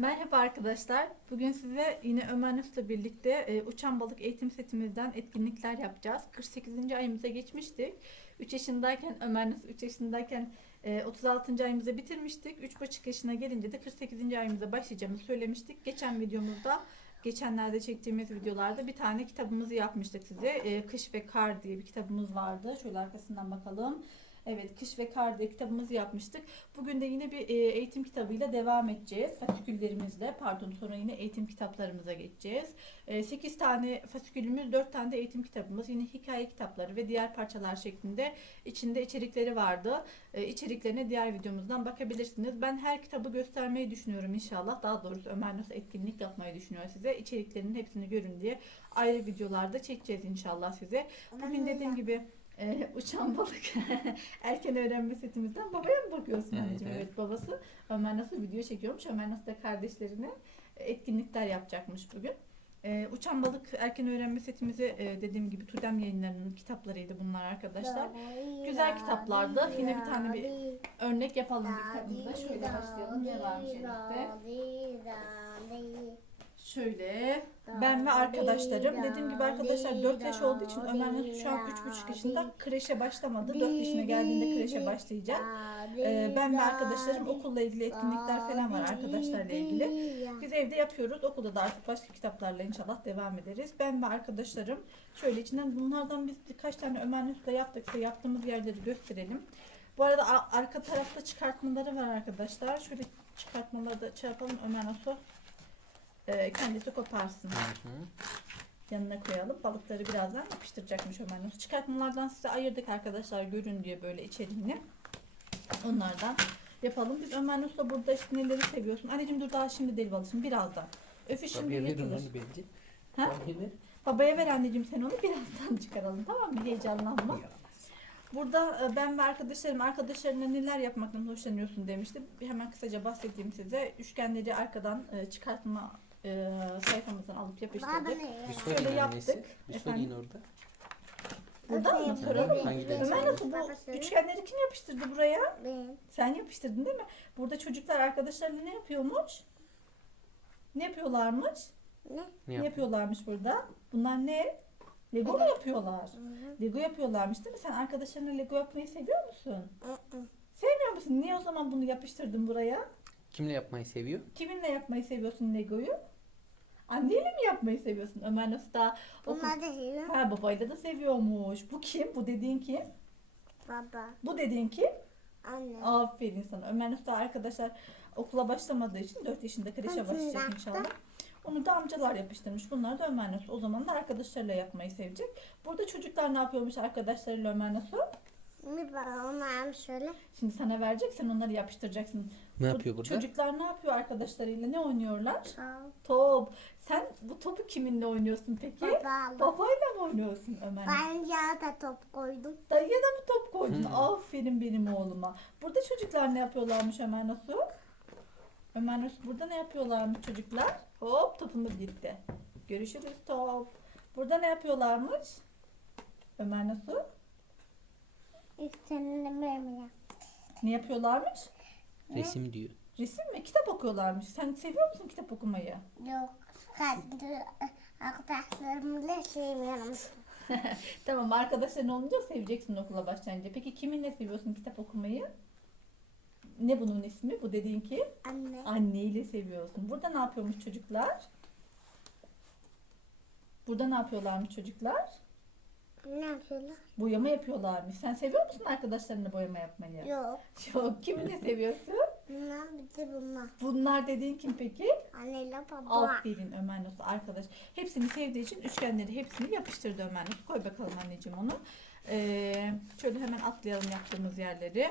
Merhaba arkadaşlar. Bugün size yine Ömer Nus'la birlikte e, uçan balık eğitim setimizden etkinlikler yapacağız. 48. ayımıza geçmiştik. 3 yaşındayken Ömer Nus 3 yaşındayken e, 36. ayımızı bitirmiştik. 3,5 yaşına gelince de 48. ayımıza başlayacağımızı söylemiştik. Geçen videomuzda geçenlerde çektiğimiz videolarda bir tane kitabımızı yapmıştık size. E, Kış ve Kar diye bir kitabımız vardı. Şöyle arkasından bakalım. Evet, Kış ve Kar diye kitabımızı yapmıştık. Bugün de yine bir e, eğitim kitabıyla devam edeceğiz. Fasiküllerimizle, pardon sonra yine eğitim kitaplarımıza geçeceğiz. 8 tane fasikülümüz, 4 tane de eğitim kitabımız. Yine hikaye kitapları ve diğer parçalar şeklinde içinde içerikleri vardı. E, İçeriklerine diğer videomuzdan bakabilirsiniz. Ben her kitabı göstermeyi düşünüyorum inşallah. Daha doğrusu Ömer nasıl etkinlik yapmayı düşünüyor size. İçeriklerinin hepsini görün diye ayrı videolarda çekeceğiz inşallah size. Bugün dediğim gibi e, uçan balık erken öğrenme setimizden babaya mı bakıyorsun Evet, anneciğim? evet. Evet babası. Ömer nasıl video çekiyormuş. Ömer nasıl da kardeşlerine etkinlikler yapacakmış bugün. E, uçan balık erken öğrenme setimizi e, dediğim gibi Tudem yayınlarının kitaplarıydı bunlar arkadaşlar. Güzel kitaplardı. Yine bir tane bir örnek yapalım bir kitabımızda. Şöyle başlayalım. Ne varmış elimizde? Şöyle ben ve arkadaşlarım dediğim gibi arkadaşlar 4 yaş olduğu için Ömer Nasuh şu an 3,5 yaşında kreşe başlamadı. 4 yaşına geldiğinde kreşe başlayacak. Ee, ben ve arkadaşlarım okulla ilgili etkinlikler falan var arkadaşlarla ilgili. Biz evde yapıyoruz. Okulda da artık başka kitaplarla inşallah devam ederiz. Ben ve arkadaşlarım şöyle içinden bunlardan biz birkaç tane Ömer Nasuh'la yaptıksa yaptığımız yerleri gösterelim. Bu arada arka tarafta çıkartmaları var arkadaşlar. Şöyle çıkartmaları da yapalım Ömer Nasuh. Ee, kendisi koparsın Hı hı. yanına koyalım. Balıkları birazdan yapıştıracakmış Ömer Nasuh. Çıkartmalardan size ayırdık arkadaşlar görün diye böyle içeriğini. Onlardan yapalım. Biz Ömer Nasuh'la burada işte neleri seviyorsun. Anneciğim dur daha şimdi değil balışım birazdan. Öfü şimdi Babaya verin yatılır. onu bence. Ha? Babaya ver. Babaya ver anneciğim sen onu birazdan çıkaralım tamam mı? Heyecanlanma. Burada e, ben ve arkadaşlarım arkadaşlarına neler yapmaktan hoşlanıyorsun demişti. Hemen kısaca bahsedeyim size. Üçgenleri arkadan e, çıkartma e, sayfamızdan alıp yapıştırdık. Bir Şöyle sorayım yaptık. annesi. Bir Efendim? sorayım orada. Buradan mı soralım? hangi ders Ömer nasıl bu üçgenleri kim yapıştırdı buraya? Sen yapıştırdın değil mi? Burada çocuklar arkadaşlarıyla ne yapıyormuş? Ne yapıyorlarmış? Ne Ne yap? yapıyorlarmış burada? Bunlar ne? Lego mu yapıyorlar? Lego yapıyorlarmış değil mi? Sen arkadaşlarına Lego yapmayı seviyor musun? Sevmiyor musun? Niye o zaman bunu yapıştırdın buraya? Kimle yapmayı seviyor? Kiminle yapmayı seviyorsun Lego'yu? Anneyle mi yapmayı seviyorsun? Ömer nasıl da okul... Bunlar da seviyor. Ha babayla da seviyormuş. Bu kim? Bu dediğin kim? Baba, Bu dediğin kim? anne. Aferin sana. Ömer Nusra arkadaşlar okula başlamadığı için 4 yaşında kreşe başlayacak inşallah. Onu da amcalar yapıştırmış. Bunlar da Ömer Nasuh. O zaman da arkadaşlarıyla yapmayı sevecek. Burada çocuklar ne yapıyormuş arkadaşlarıyla Ömer Nasuh? Bir söyle. Şimdi sana verecek sen onları yapıştıracaksın. Ne Bu yapıyor burada? Çocuklar ne yapıyor arkadaşlarıyla? Ne oynuyorlar? Ol. Top. Sen bu topu kiminle oynuyorsun peki? Baba. Babayla mı oynuyorsun Ömer? Ben yağa da top koydum. Dayıya da mı top koydun? Hmm. Aferin benim oğluma. Burada çocuklar ne yapıyorlarmış Ömer Nasuh? Ömer Nasuh burada ne yapıyorlarmış çocuklar? Hop topumuz gitti. Görüşürüz top. Burada ne yapıyorlarmış? Ömer Nasuh? Ya. Ne yapıyorlarmış? Resim diyor. Resim mi? Kitap okuyorlarmış. Sen seviyor musun kitap okumayı? Yok. Kendi arkadaşlarımla sevmiyorum. tamam arkadaşların olunca seveceksin okula başlayınca. Peki kiminle seviyorsun kitap okumayı? Ne bunun ismi? Bu dediğin ki? Anne. Anneyle seviyorsun. Burada ne yapıyormuş çocuklar? Burada ne yapıyorlarmış çocuklar? Ne yapıyorlar? Boyama yapıyorlarmış. Sen seviyor musun arkadaşlarınla boyama yapmayı? Yok. Yok. Kiminle seviyorsun? Bunlar bir de bunlar. Bunlar dediğin kim peki? Anneyle baba. Aferin Ömer Nasuh arkadaş. Hepsini sevdiği için üçgenleri hepsini yapıştırdı Ömer Nasuh. Koy bakalım anneciğim onu. Ee, şöyle hemen atlayalım yaptığımız yerleri.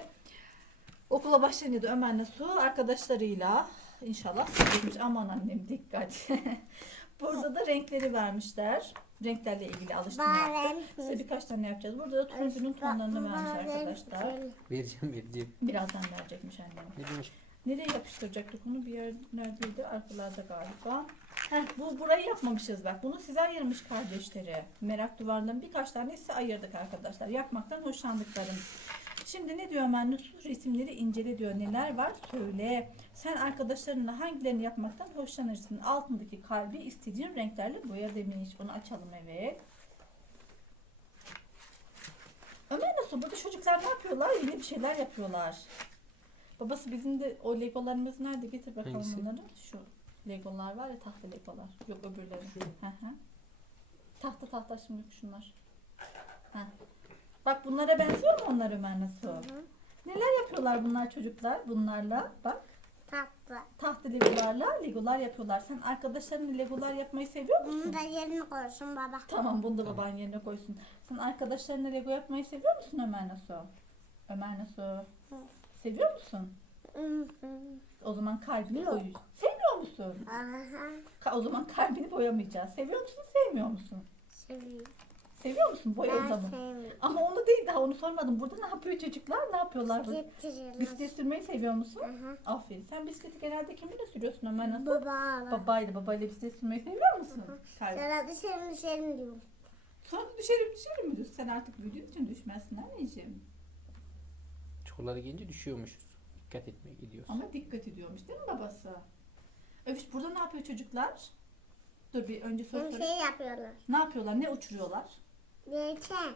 Okula başlayınca da Ömer Nasuh arkadaşlarıyla inşallah sevecekmiş. Aman annem dikkat. Burada da renkleri vermişler. Renklerle ilgili alıştırma yaptık. Size birkaç tane yapacağız. Burada da turuncunun tonlarını vermiş arkadaşlar. Vereceğim vereceğim. Birazdan verecekmiş annem. Ne demiş? Nereye yapıştıracaktık onu? Bir yer neredeydi? Arkalarda galiba. Heh, bu burayı yapmamışız bak. Bunu size ayırmış kardeşleri. Merak duvarlarının birkaç tane size ayırdık arkadaşlar. Yapmaktan hoşlandıklarım Şimdi ne diyor Ömer Nasuh? Resimleri incele diyor. Neler var? Söyle. Sen arkadaşlarınla hangilerini yapmaktan hoşlanırsın? Altındaki kalbi istediğin renklerle boya demiş. Onu açalım evet. Ömer Nasuh burada çocuklar ne yapıyorlar? Yine bir şeyler yapıyorlar. Babası bizim de o legolarımız nerede? Getir bakalım Hangisi? onları. Şu legolar var ya tahta legolar. Yok öbürleri. Hı hı. Tahta tahta şimdi şunlar. Heh. Bak bunlara benziyor mu onlar Ömer Nasuh? Neler yapıyorlar bunlar çocuklar bunlarla? Bak Tatlı. tahta legolarla legolar yapıyorlar. Sen arkadaşlarınla legolar yapmayı seviyor musun? Bunu da yerine koysun baba. Tamam bunu da baban yerine koysun. Sen arkadaşlarınla lego yapmayı seviyor musun Ömer Nasuh? Ömer Nasuh. Seviyor musun? Hı hı. O zaman kalbini Yok. boyayacağız. Sevmiyor musun? Aha. Ka- o zaman kalbini boyamayacağız. Seviyor musun, sevmiyor musun? Seviyorum. Seviyor musun? Boya o Ben zaman. sevmiyorum. Ama onu değil daha onu sormadım. Burada ne yapıyor çocuklar? Ne yapıyorlar? Bak, Getirelim. Bisiklet sürmeyi seviyor musun? Aha. Aferin. Sen bisikleti genelde kiminle sürüyorsun Ömer nasıl? Baba. Babayla. Babayla bisiklet sürmeyi seviyor musun? Kalbi. Sana dışarı dışarı diyorum. Sonra düşerim düşerim mi diyorsun? Sen artık büyüdüğün için düşmezsin anneciğim. Çukurlara gelince düşüyormuşuz. Dikkat etmeye gidiyoruz. Ama dikkat ediyormuş değil mi babası? Övüş burada ne yapıyor çocuklar? Dur bir önce soru Bir sorayım. şey yapıyorlar. Ne yapıyorlar? Ne uçuruyorlar? Geçen.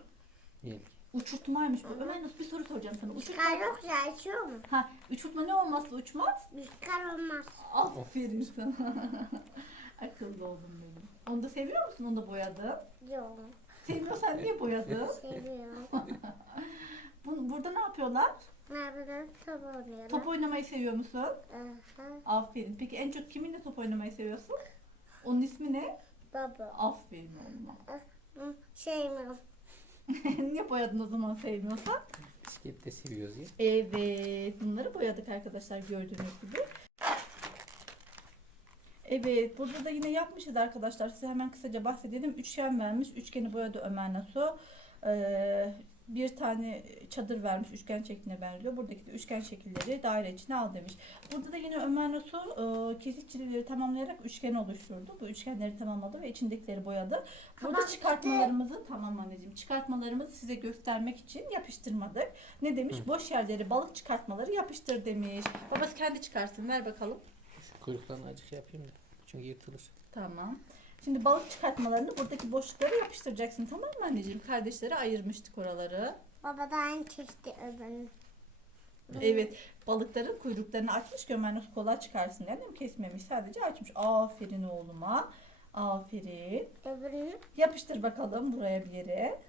Yelki. Uçurtmaymış bu. Ömer nasıl bir soru soracağım sana. Uçurtma. Çıkar yoksa açıyor mu? Ha, uçurtma ne olmazsa uçmaz? Çıkar olmaz. Aferin sana. Akıllı oldum benim. Onu da seviyor musun? Onu da boyadın. Yok. Sevmiyorsan niye boyadın? Seviyorum. Bu- Burada ne yapıyorlar? Ne? Top oynuyorlar. Top oynamayı seviyor musun? Aha. Aferin. Peki en çok kiminle top oynamayı seviyorsun? Onun ismi ne? Baba. Aferin oğluma. Sevmiyorum. niye boyadın o zaman sevmiyorsan? Bisiklet de seviyoruz ya. Evet, bunları boyadık arkadaşlar gördüğünüz gibi. Evet, burada da yine yapmışız arkadaşlar. Size hemen kısaca bahsedelim. Üçgen vermiş. Üçgeni boyadı Ömer Naso. Ee, bir tane çadır vermiş. Üçgen şekline benziyor. Buradaki de üçgen şekilleri daire içine al demiş. Burada da yine Ömer Naso e, kesik çizgileri tamamlayarak üçgen oluşturdu. Bu üçgenleri tamamladı ve içindekileri boyadı. Burada Tamam, çıkartmalarımızı tamam anneciğim. Çıkartmalarımızı size göstermek için yapıştırmadık. Ne demiş? Boş yerleri balık çıkartmaları yapıştır demiş. Babası kendi çıkarsın. Ver bakalım. Şu kuyruklarını acık yapayım da. Çünkü yırtılır. Tamam. Şimdi balık çıkartmalarını buradaki boşluklara yapıştıracaksın. Tamam mı anneciğim? Kardeşlere ayırmıştık oraları. Baba da aynı çeşitli öbürünü. Evet. Balıkların kuyruklarını açmış nasıl kolay çıkarsın diye. Mi? Kesmemiş. Sadece açmış. Aferin oğluma. Aferin. Öbürünü Yapıştır bakalım buraya bir yere.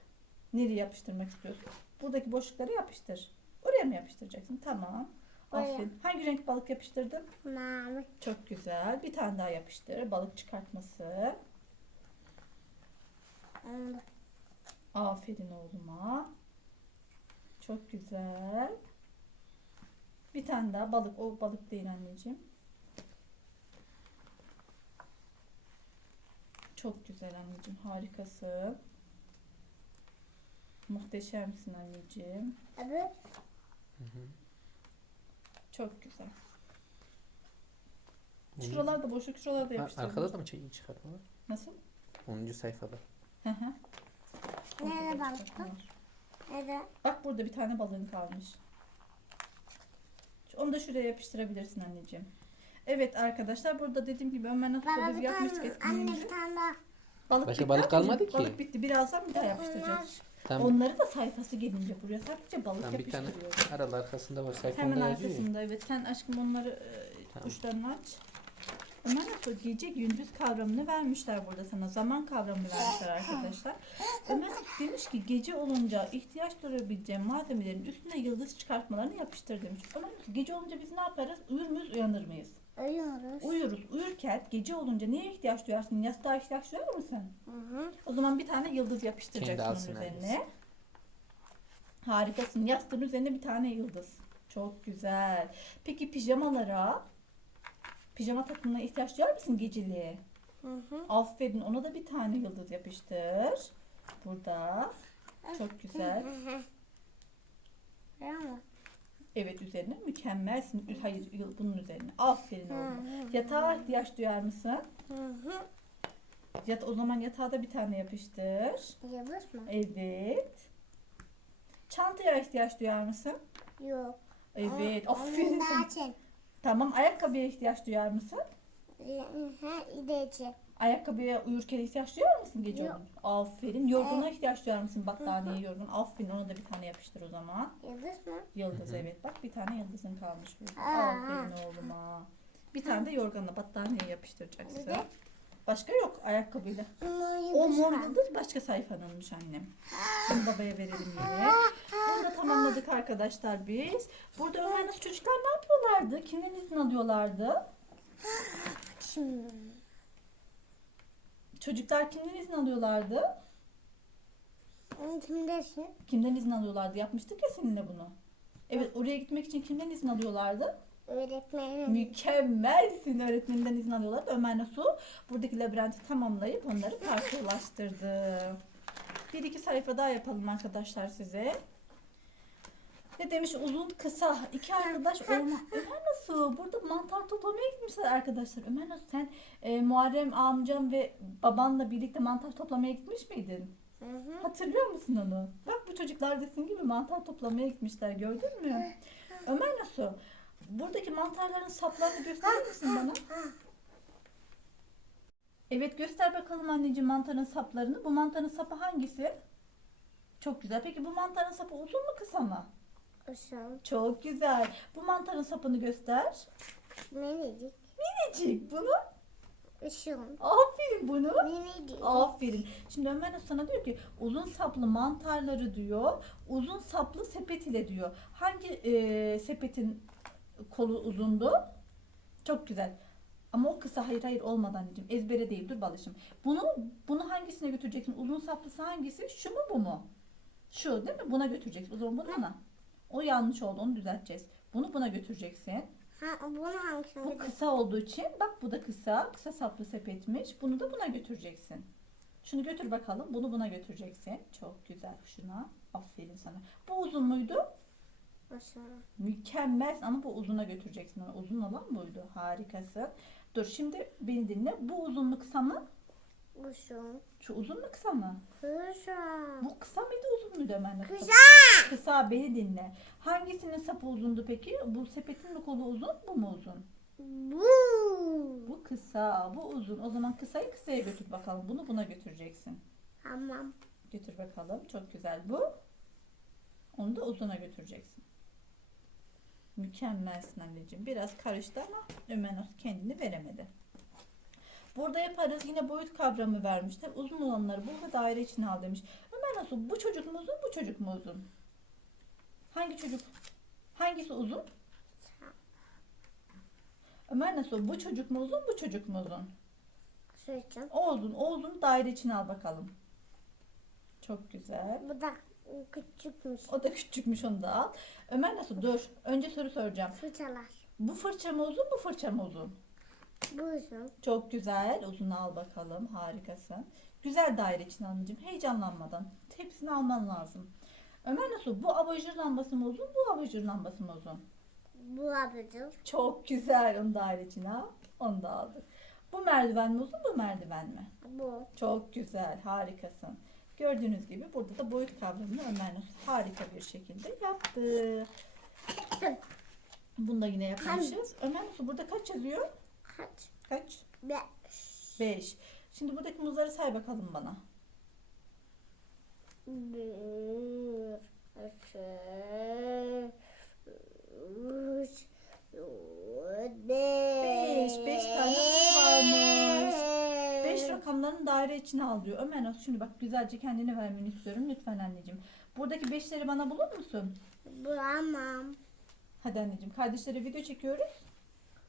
Nereye yapıştırmak istiyorsun? Buradaki boşlukları yapıştır. Oraya mı yapıştıracaksın? Tamam. Aferin. Hangi renk balık yapıştırdın? mavi. Çok güzel. Bir tane daha yapıştır. Balık çıkartması. Onu Aferin oğluma. Çok güzel. Bir tane daha balık. O balık değil anneciğim. Çok güzel anneciğim. Harikasın. Muhteşemsin anneciğim. Öbür Hı hı. Çok güzel. Şuralarda boşluk şuralarda Ha, yapıştırdım. arkada da mı çekin çıkartma var? Nasıl? 10. sayfada. Hı hı. Var? var. Neden? Bak burada bir tane balığın kalmış. Onu da şuraya yapıştırabilirsin anneciğim. Evet arkadaşlar burada dediğim gibi Ömer nasıl Bana biz bir yapmıştık tane, anne etkinliğimizi. bir tane daha. Balık Başka bitti balık kalmadı ki. Balık bitti. Birazdan bir daha yapıştıracağız. Tam, Onları da sayfası gelince buraya sadece balık tam bir tane yapıştırıyoruz. aralı arkasında var. Hemen Sayfamda yazıyor ya. arkasında evet. Sen aşkım onları e, Tamam. uçlarını aç. Ömer nasıl gece gündüz kavramını vermişler burada sana. Zaman kavramını vermişler arkadaşlar. Ömer demiş ki gece olunca ihtiyaç duyabileceğim malzemelerin üstüne yıldız çıkartmalarını yapıştır demiş. Ömer Nasıl gece olunca biz ne yaparız? Uyur muyuz uyanır mıyız? Uyurken gece olunca neye ihtiyaç duyarsın? Yastığa ihtiyaç duyar mısın? Hı hı. O zaman bir tane yıldız yapıştıracaksın Kendi üzerine. herkes. Harikasın. Yastığın üzerine bir tane yıldız. Çok güzel. Peki pijamalara pijama takımına ihtiyaç duyar mısın geceliğe? Hı hı. Aferin ona da bir tane yıldız yapıştır. Burada. Çok güzel. Ama. Evet üzerine mükemmelsin. Ü- Hayır yıl- bunun üzerine. Aferin oğlum. Yatağa ihtiyaç duyar mısın? Hı hı. Yat o zaman yatağa da bir tane yapıştır. Yıldız mı? Evet. Çantaya ihtiyaç duyar mısın? Yok. Evet. Onun Aferin sana. daha çek. Tamam. Ayakkabıya ihtiyaç duyar mısın? Ha, ideci. Ayakkabıya uyurken ihtiyaç duyar mısın gece Yok. olunca? Aferin. Yorgana ihtiyaç duyar mısın? Battaniye yorgun. Aferin. Ona da bir tane yapıştır o zaman. Yıldız mı? Yıldız evet. Bak bir tane yıldızın kalmış burada. Aa. Aferin oğluma. Bir tane de yorganla battaniye yapıştıracaksın. Bir de- Başka yok ayakkabıyla. O yıldız mor var. yıldız başka sayfanınmış annem. Bunu babaya verelim yine. Bunu da tamamladık arkadaşlar biz. Burada nasıl çocuklar ne yapıyorlardı? Kimden izin alıyorlardı? Şimdi. Çocuklar kimden izin alıyorlardı? Onu kimdesin? Kimden izin alıyorlardı? Yapmıştık ya seninle bunu. Evet oraya gitmek için kimden izin alıyorlardı? Öğretmenim. Mükemmelsin öğretmeninden izin alıyorlardı. Ömer Nasuh buradaki labirenti tamamlayıp onları parka ulaştırdı. Bir iki sayfa daha yapalım arkadaşlar size. Ne demiş uzun kısa iki arkadaş olma. Ömer Nasuh burada mantar toplamaya gitmişler arkadaşlar. Ömer Nasuh sen e, Muharrem amcam ve babanla birlikte mantar toplamaya gitmiş miydin? Hı hı. Hatırlıyor musun onu? Bak bu çocuklar desin gibi mantar toplamaya gitmişler gördün mü? Ömer nasıl? Buradaki mantarların saplarını gösterir misin bana? Evet göster bakalım anneciğim mantarın saplarını. Bu mantarın sapı hangisi? Çok güzel. Peki bu mantarın sapı uzun mu kısa mı? Kuşum. Çok güzel. Bu mantarın sapını göster. Minicik. Minicik bunu. Kuşum. Aferin bunu. Minicik. Aferin. Şimdi Ömer sana diyor ki uzun saplı mantarları diyor uzun saplı sepet ile diyor. Hangi e, sepetin kolu uzundu? Çok güzel. Ama o kısa hayır hayır olmadan anneciğim. Ezbere değil dur balışım. Bunu bunu hangisine götüreceksin? Uzun saplısı hangisi? Şu mu bu mu? Şu değil mi? Buna götüreceksin. O zaman bunu buna. O yanlış oldu. Onu düzelteceğiz. Bunu buna götüreceksin. Ha, bunu hangisini Bu kısa olduğu için bak bu da kısa. Kısa saplı sepetmiş. Bunu da buna götüreceksin. Şunu götür bakalım. Bunu buna götüreceksin. Çok güzel şuna. Aferin sana. Bu uzun muydu? Kuşum. Mükemmel ama bu uzuna götüreceksin. Uzun olan buydu. Harikasın. Dur şimdi beni dinle. Bu uzun mu kısa mı? Kuşum. Şu uzun mu kısa mı? Kuşum. Bu kısa mıydı uzun muydu hemen? Kısa. Kısa beni dinle. Hangisinin sapı uzundu peki? Bu sepetin mi kolu uzun? Bu mu uzun? Bu. Bu kısa, bu uzun. O zaman kısayı kısaya götür bakalım. Bunu buna götüreceksin. Tamam. Götür bakalım. Çok güzel bu. Onu da uzuna götüreceksin. Mükemmelsin anneciğim. Biraz karıştı ama Ömenos kendini veremedi. Burada yaparız. Yine boyut kavramı vermişler. Uzun olanları bul ve daire içine al demiş. Ömer nasıl? Bu çocuk mu uzun, bu çocuk mu uzun? Hangi çocuk? Hangisi uzun? Ömer nasıl? Bu çocuk mu uzun, bu çocuk mu uzun? Kuşum. O uzun, o uzun daire içine al bakalım. Çok güzel. Bu da küçükmüş. O da küçükmüş onu da al. Ömer nasıl? Dur. Önce soru soracağım. Fırçalar. Bu fırça mı uzun, bu fırça mı uzun? Bu uzun. Çok güzel. Uzunu al bakalım. Harikasın. Güzel daire için anneciğim. Heyecanlanmadan. Hepsini alman lazım. Ömer nasıl? Bu abajur lambası mı uzun, bu abajur lambası mı uzun? Bu abici. Çok güzel. Onu daire içine al. Onu da aldık. Bu merdiven mi uzun, bu merdiven mi? Bu. Çok güzel, harikasın. Gördüğünüz gibi burada da boyut kavramını Ömer Nasuh harika bir şekilde yaptı. Bunu da yine yapmışız. Ömer Nasuh burada kaç yazıyor? Kaç? Kaç? Beş. 5. Şimdi buradaki muzları say bakalım bana. Bir, iki, üç, dört, Beş, beş tane muz varmış. 5 rakamlarını daire içine al diyor. Ömer şimdi bak güzelce kendine vermeni istiyorum lütfen anneciğim. Buradaki 5'leri bana bulur musun? Bulamam. Hadi anneciğim. Kardeşlere video çekiyoruz.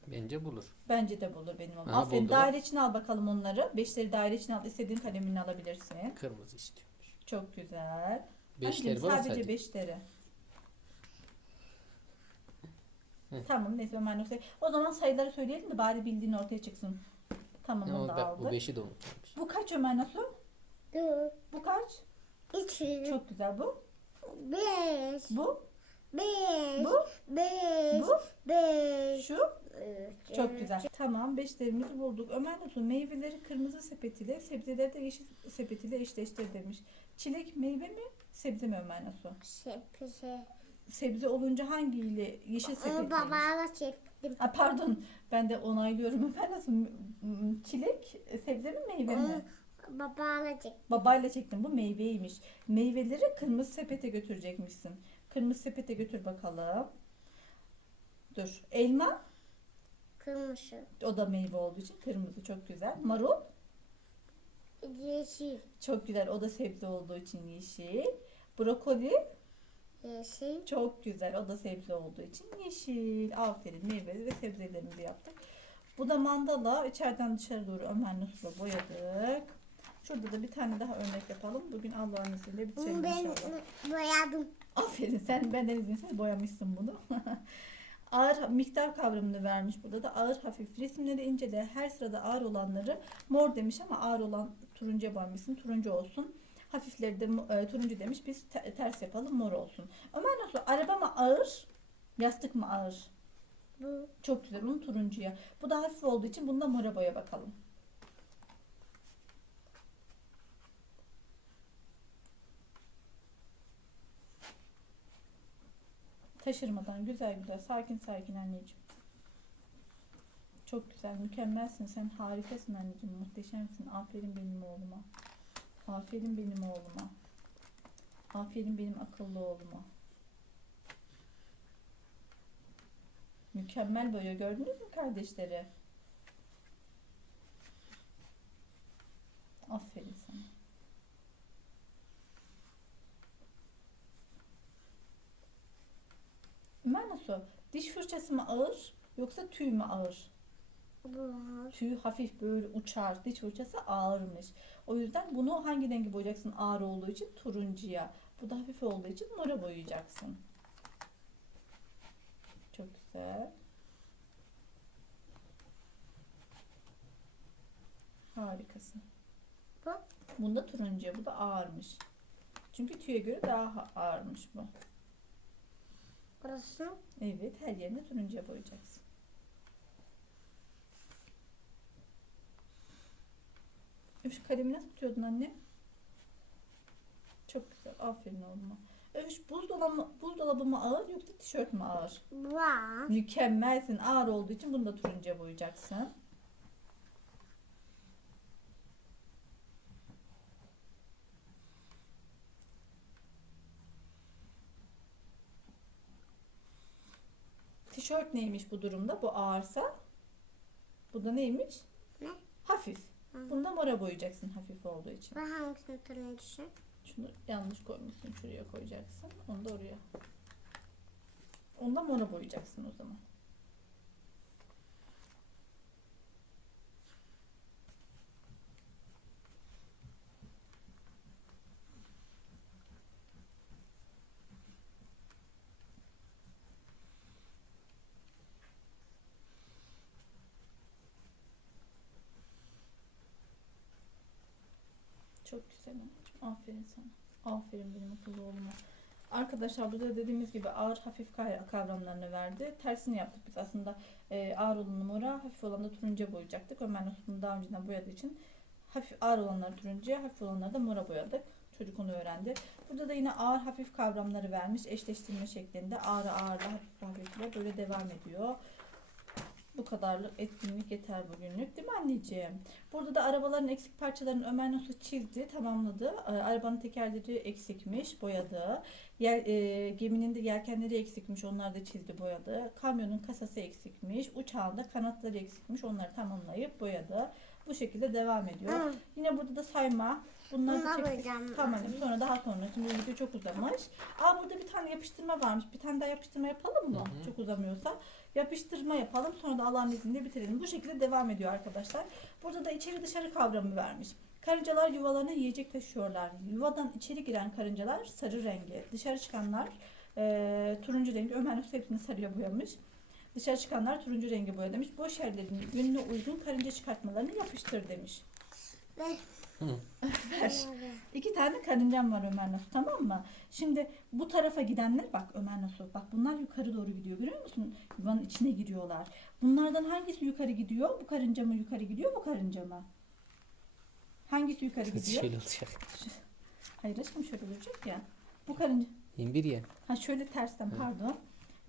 Bence bulur. Bence de bulur benim. Aha, Aferin buldu. daire içine al bakalım onları. Beşleri daire içine al. İstediğin kalemini alabilirsin. Kırmızı istiyormuş. Çok güzel. Beşleri var sadece sadece. beşleri. Hı. Tamam neyse Ömer Nasuh. O zaman sayıları söyleyelim de bari bildiğin ortaya çıksın. Tamam onu Ama da bak bu aldık. beşi de unutmamış. Bu kaç Ömer Nasuh? Dört, Bu kaç? iki, Çok güzel bu. beş, Bu. beş, Bu. beş, Şu, Beş. şu. Üç. Çok güzel. Tamam beşlerimizi bulduk. Ömer nasıl meyveleri kırmızı sepetiyle sebzeleri de yeşil sepetiyle eşleştir demiş. Çilek meyve mi sebze mi Ömer nasıl? Sepete. Sebze olunca hangiyle yeşil sepet babana çektim. Ha, pardon ben de onaylıyorum Ömer m- çilek e, sebze mi meyve mi? Babana çektim. Babayla çektim bu meyveymiş. Meyveleri kırmızı sepete götürecekmişsin. Kırmızı sepete götür bakalım. Dur. Elma Kırmızı. o da meyve olduğu için kırmızı çok güzel. Marul Yeşil. Çok güzel. O da sebze olduğu için yeşil. Brokoli Yeşil. çok güzel. O da sebze olduğu için yeşil. Aferin. Meyve ve sebzelerimizi yaptık. Bu da mandala. İçeriden dışarı doğru Ömer Nus'la boyadık. Şurada da bir tane daha örnek yapalım. Bugün Allah'ın izniyle bitirelim ben inşallah. boyadım. Aferin. Sen benden izinsiz boyamışsın bunu. ağır miktar kavramını vermiş burada da. Ağır hafif resimleri incele. Her sırada ağır olanları mor demiş ama ağır olan turuncuya boyamışsın turuncu olsun. Hafifleri de e, turuncu demiş biz te- ters yapalım mor olsun. Ömer nasıl araba mı ağır yastık mı ağır? Bu. çok güzel bunu turuncuya. Bu da hafif olduğu için bunu da mora boya bakalım Taşırmadan güzel güzel sakin sakin anneciğim. Çok güzel mükemmelsin sen harikasın anneciğim muhteşemsin. Aferin benim oğluma. Aferin benim oğluma. Aferin benim akıllı oğluma. Mükemmel boya gördünüz mü kardeşleri? Aferin sana. Nasıl? Diş fırçası mı ağır yoksa tüy mü ağır? Bu. Tüy hafif böyle uçar. Diş fırçası ağırmış. O yüzden bunu hangi rengi boyayacaksın ağır olduğu için? Turuncuya. Bu da hafif olduğu için mora boyayacaksın. Çok güzel. Harikasın. Bu. Bunda turuncuya. Bu da ağırmış. Çünkü tüye göre daha ağırmış bu. Burası. Evet, her yerine turuncuya boyayacaksın. Öpüş kalemi nasıl tutuyordun anne? Çok güzel. Aferin oğluma. Öpüş buzdolabı, buzdolabı mı ağır yoksa tişört mü ağır? Var. Mükemmelsin. Ağır olduğu için bunu da turuncuya boyayacaksın. Tişört neymiş bu durumda? Bu ağırsa. Bu da neymiş? Ne? Hafif. Hı. Bunu da mora boyayacaksın hafif olduğu için. Ve hangisini turuncusu? Şunu yanlış koymuşsun. Şuraya koyacaksın. Onu da oraya. Onu da mora boyayacaksın o zaman. Anneciğim. Aferin sana. Aferin benim akıllı oğluma. Arkadaşlar burada dediğimiz gibi ağır hafif kavramlarını verdi. Tersini yaptık biz aslında e, ağır olanı mora, hafif olanı turuncuya boyayacaktık. Ömer bunu daha önceden boyadığı için hafif ağır olanları turuncuya, hafif olanları da mora boyadık. Çocuk onu öğrendi. Burada da yine ağır hafif kavramları vermiş eşleştirme şeklinde. Ağrı ağırla hafif hafifle böyle devam ediyor. Bu kadarlık etkinlik yeter bugünlük değil mi anneciğim? Burada da arabaların eksik parçalarını Ömer Nasuh çizdi, tamamladı. Ee, Arabanın tekerleri eksikmiş, boyadı. Yel, e, geminin de yelkenleri eksikmiş, onları da çizdi, boyadı. Kamyonun kasası eksikmiş, uçağın da kanatları eksikmiş, onları tamamlayıp boyadı. Bu şekilde devam ediyor. Hı. Yine burada da sayma. Bunları da boyayacağım. Tamam sonra daha sonra. Şimdi video çok uzamış. Aa burada bir tane yapıştırma varmış. Bir tane daha yapıştırma yapalım mı? Hı hı. Çok uzamıyorsa. Yapıştırma yapalım. Sonra da Allah'ın izniyle bitirelim. Bu şekilde devam ediyor arkadaşlar. Burada da içeri dışarı kavramı vermiş. Karıncalar yuvalarına yiyecek taşıyorlar. Yuvadan içeri giren karıncalar sarı rengi. Dışarı çıkanlar eee, turuncu rengi. Ömer Nasuh hepsini sarıya boyamış. Dışarı çıkanlar turuncu rengi boya demiş. Boş yerlerin yönüne uygun karınca çıkartmalarını yapıştır demiş. Ve Hı. Ver. İki tane karıncam var Ömer Nasuh tamam mı? Şimdi bu tarafa gidenler bak Ömer Nasuh bak bunlar yukarı doğru gidiyor görüyor musun? Yuvanın içine giriyorlar. Bunlardan hangisi yukarı gidiyor? Bu karınca mı yukarı gidiyor bu karınca mı? Hangisi yukarı gidiyor? Şöyle olacak. Hayır aşkım şöyle olacak ya. Bu karınca. 21 ya. Ha şöyle tersten pardon.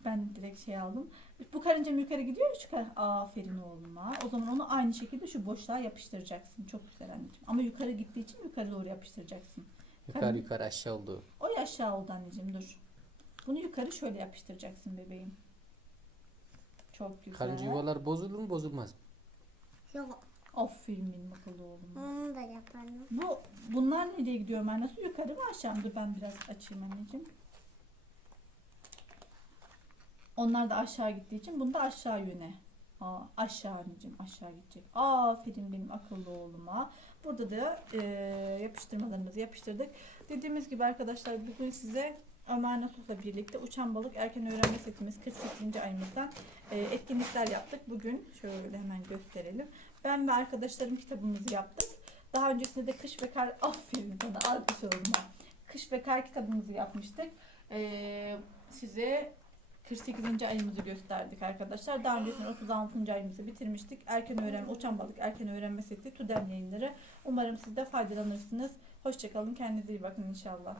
Ben direkt şey aldım. Bu karınca mı yukarı gidiyor mu çıkar? Aferin oğluma. O zaman onu aynı şekilde şu boşluğa yapıştıracaksın. Çok güzel anneciğim. Ama yukarı gittiği için yukarı doğru yapıştıracaksın. Yukarı Karın- yukarı aşağı oldu. O aşağı oldu anneciğim dur. Bunu yukarı şöyle yapıştıracaksın bebeğim. Çok güzel. Karınca yuvalar bozulur mu bozulmaz mı? Yok. Aferin benim akıllı oğluma. Onu da yaparım. Bu bunlar nereye gidiyor Ömer? Nasıl yukarı mı aşağı mı? Dur ben biraz açayım anneciğim. Onlar da aşağı gittiği için bunu da aşağı yöne. Aa, aşağı anneciğim aşağı gidecek. Aferin benim akıllı oğluma. Burada da e, yapıştırmalarımızı yapıştırdık. Dediğimiz gibi arkadaşlar bugün size Ömer Nasuh'la birlikte Uçan Balık Erken Öğrenme Setimiz 48. ayımızdan e, etkinlikler yaptık. Bugün şöyle hemen gösterelim. Ben ve arkadaşlarım kitabımızı yaptık. Daha öncesinde de kış ve kar aferin sana alkış olma. Kış ve kar kitabımızı yapmıştık. Ee, size 48. ayımızı gösterdik arkadaşlar. Daha öncesinde 36. ayımızı bitirmiştik. Erken öğrenme, uçan balık erken öğrenme seti TÜDEM yayınları. Umarım siz de faydalanırsınız. Hoşçakalın. Kendinize iyi bakın inşallah.